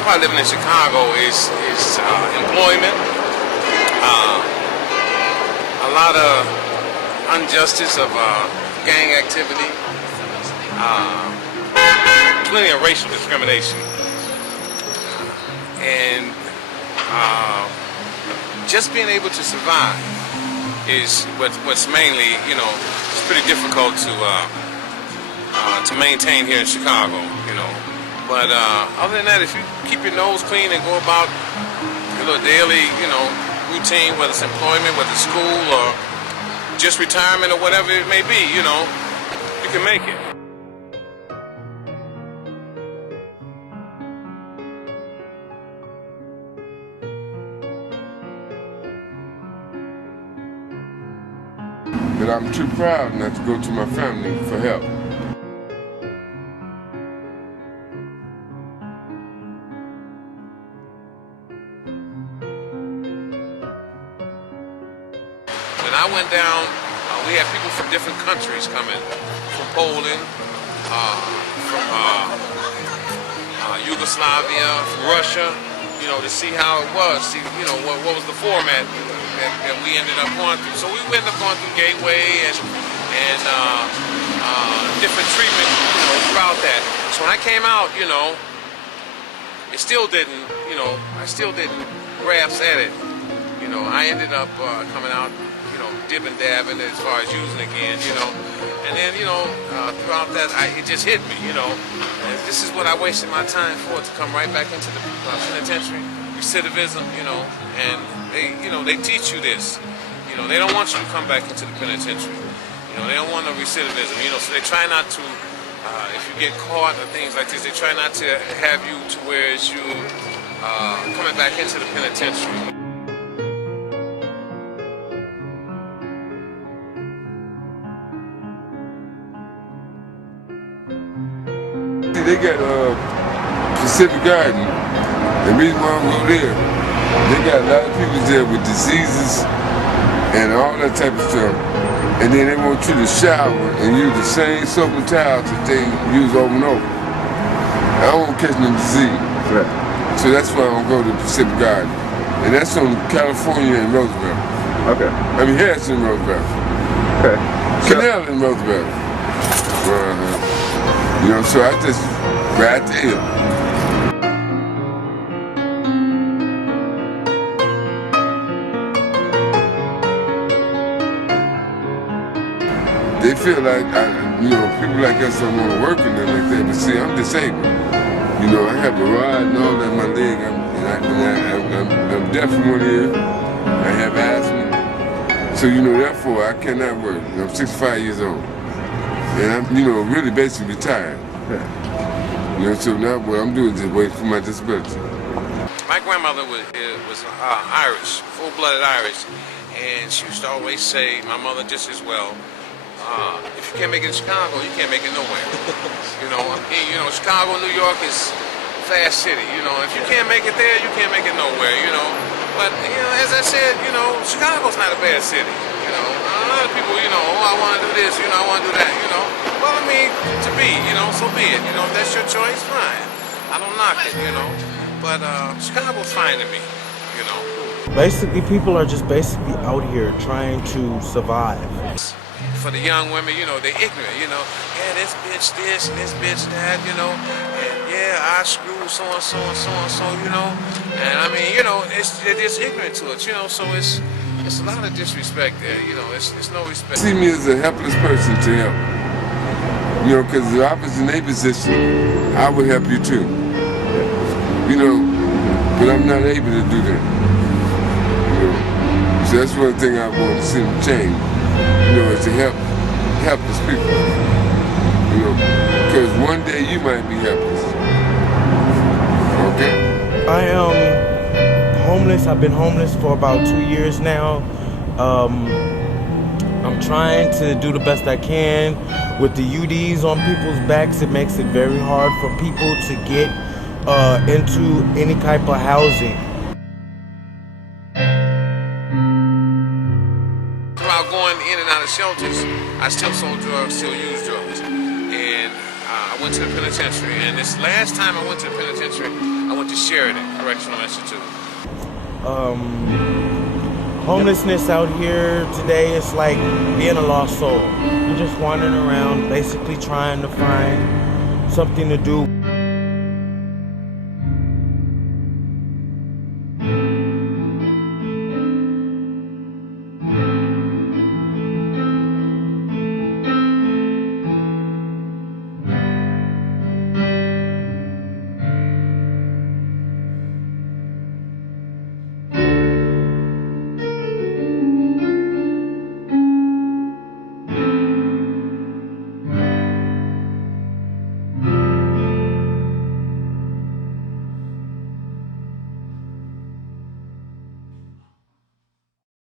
hardest part living in Chicago is employment. A lot of injustice of gang activity. Plenty of racial discrimination. And just being able to survive is what's mainly, it's pretty difficult to maintain here in Chicago, But other than that, if you keep your nose clean and go about your little daily, routine, whether it's employment, whether it's school, or just retirement, or whatever it may be, you can make it. But I'm too proud not to go to my family for help. When I went down, we had people from different countries coming, from Poland, from Yugoslavia, from Russia, to see how it was, see, what was the format that we ended up going through. So we ended up going through Gateway and different treatment, throughout that. So when I came out, it still didn't, I still didn't grasp at it. I ended up coming out, dipping, dabbing as far as using again, and then, throughout that, it just hit me, and this is what I wasted my time for, to come right back into the penitentiary, recidivism, and they teach you this, they don't want you to come back into the penitentiary, they don't want no recidivism, so they try not to, if you get caught or things like this, they try not to have you to where it's you coming back into the penitentiary. They got Pacific Garden. The reason why I go there, they got a lot of people there with diseases and all that type of stuff. And then they want you to shower and use the same soap and towels that they use over and over. I don't want to catch no disease. Right. So that's why I don't go to Pacific Garden. And that's on California and Roosevelt. Okay. I mean, Harrison and Roosevelt. Okay. Canal and Roosevelt. So I just ride the hill. They feel like, people like us don't want to work and nothing like that, but see, I'm disabled. I have a rod and all that in my leg, I'm deaf in one ear, I have asthma, so, therefore I cannot work. I'm 65 years old, and I'm, really basically retired. So now what I'm doing is just wait for my disability. My grandmother was Irish, full-blooded Irish, and she used to always say, my mother just as well, if you can't make it in Chicago, you can't make it nowhere. Chicago, New York is a fast city. If you can't make it there, you can't make it nowhere. But as I said, Chicago's not a bad city. A lot of people, I want to do this, I want to do that. Well, I mean, to be, so be it. If that's your choice, fine. I don't knock it, But Chicago's fine to me, Basically, people are just basically out here trying to survive. For the young women, they're ignorant, yeah, this bitch this and this bitch that, and yeah, I screw so and so and so and so, and I mean, they're just ignorant to it, so it's a lot of disrespect there, it's no respect. See me as a helpless person to help, because if I was in a position, I would help you too, but I'm not able to do that, so that's one thing I want to see them change. Is to help helpless people. Because one day you might be helpless. Okay? I am homeless. I've been homeless for about 2 years now. I'm trying to do the best I can. With the UDs on people's backs, it makes it very hard for people to get into any type of housing. Going in and out of shelters, I still sold drugs, still used drugs, and I went to the penitentiary. And this last time I went to the penitentiary, I went to Sheridan Correctional Institute. Homelessness out here today is like being a lost soul. You're just wandering around, basically trying to find something to do.